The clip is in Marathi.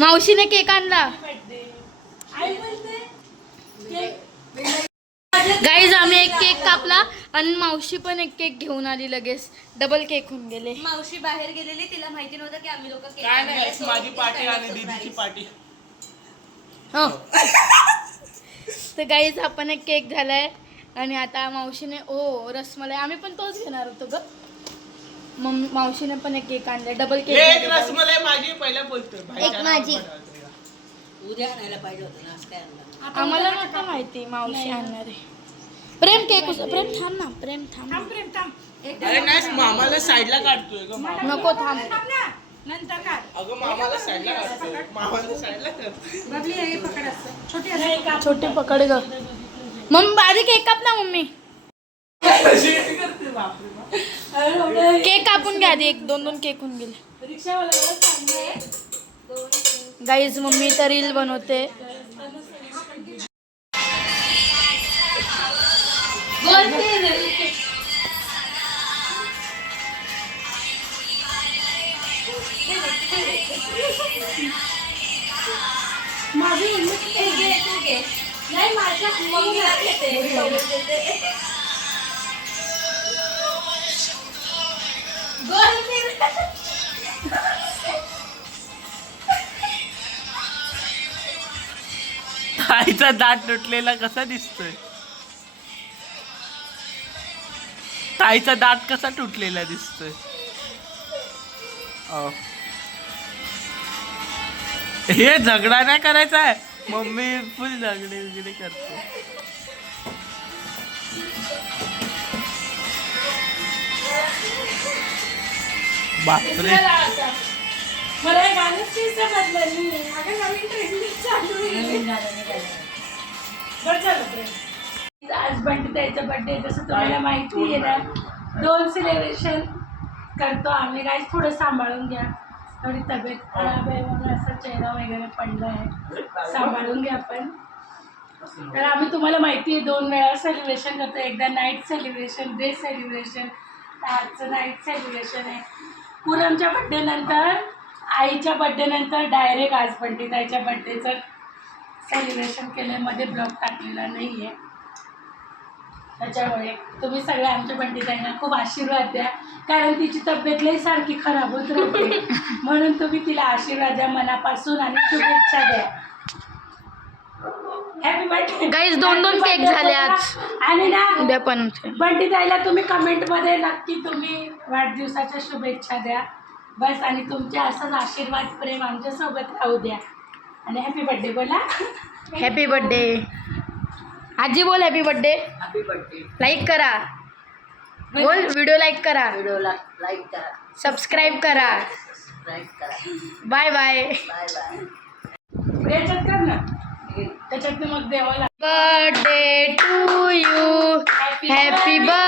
मावशीने केक आणला. गाईज आम्ही एक केक कापला आणि मावशी पण एक केक घेऊन आली. लगेच डबल केक होऊन गेले. मावशी बाहेर गेलेली, तिला माहिती नव्हतं की आम्ही लोक काय नाही, माझी पार्टी आणि दीदीची पार्टी. हो. तर गाईज आपण एक केक झालाय आणि आता मावशीने रसमलाई आम्ही पण तोच घेणार होतो ग. मावशीने पण एक केक आणलाय, डबल केक. एक रसमलाई माझी पहिला बोलतोय. एक माझी. उद्या आणायला पाहिजे होतं ना, काय आणलं आम्हाला नव्हतं माहिती मावशी आणणार आहे. प्रेम केक प्रेम थांब ना, प्रेम थांब. प्रेम थांब. अरे नाही, मामाला साईडला काढतोय ग. नको थांब. नंतर काय अगं मामाला साईडला काढतोय, मामाला साईडला काढतोय. बबली हे पकड असतं छोटी छोटे पकड ग. मम्मी आधी केक काप ना मम्मी. केक कापून घ्या आधी. एक दोन केक होऊन गेले. रिक्षावाल्याला सांगले गाईज मम्मी तर रील बनवते. माझी नाही, माझ्या मम्मीला घेते. ताईचा दात तुटलेला कसा दिसतोय? ताईचा दात कसा तुटलेला दिसतोय? हे झगडा नाही करायचा आहे. मम्मी फुल झगडे वगैरे करते. बापरे, मला एक गाणंच बदलली. अगं नवीन ट्रेंडिंग चालू आहे. बरं झालं. आज बंटीताईचा बर्थडे, जसं तुम्हाला माहिती आहे ना, 2 सेलिब्रेशन करतो आम्ही. गाईस थोडं सांभाळून घ्या, थोडी तब्येत खराब आहे म्हणून असा चेहरा वगैरे पडला आहे, सांभाळून घ्या. पण तर आम्ही तुम्हाला माहिती आहे 2 वेळा सेलिब्रेशन करतो. एकदा नाईट सेलिब्रेशन, डे सेलिब्रेशन. आजचं नाईट सेलिब्रेशन आहे. पूनमच्या बड्डेनंतर, आईच्या बड्डेनंतर डायरेक्ट आज बंटीताईच्या बड्डेचं सेलिब्रेशन केलं. मध्ये ब्लॉग टाकलेला नाही आहे. त्याच्यामुळे तुम्ही सगळे आमच्या बंटीताईंना खूप आशीर्वाद द्या, कारण तिची तब्येत लई सारखी खराब होत राहते. म्हणून तुम्ही तिला आशीर्वाद द्या मनापासून आणि शुभेच्छा द्या. हॅपी बर्थडे गाईज 2 केक झाले आज. आणि ना उद्या पण बंटीताईला तुम्ही कमेंटमध्ये नक्की तुम्ही वाढदिवसाच्या शुभेच्छा द्या बस. आणि तुमचे असंच आशीर्वाद प्रेम आमच्यासोबत राहू द्या. आणि हॅपी बर्थडे बोला. हॅपी बर्थडे आजी. बोल happy birthday. Happy birthday. Like करा. बोल व्हिडिओ लाईक करा. व्हिडिओला लाईक करा, सबस्क्राईब करा. सबस्क्राईब करा. Bye bye. Bye bye. याच्यात कर ना, त्याच्यात मग देवाला. Birthday to you. Happy birthday.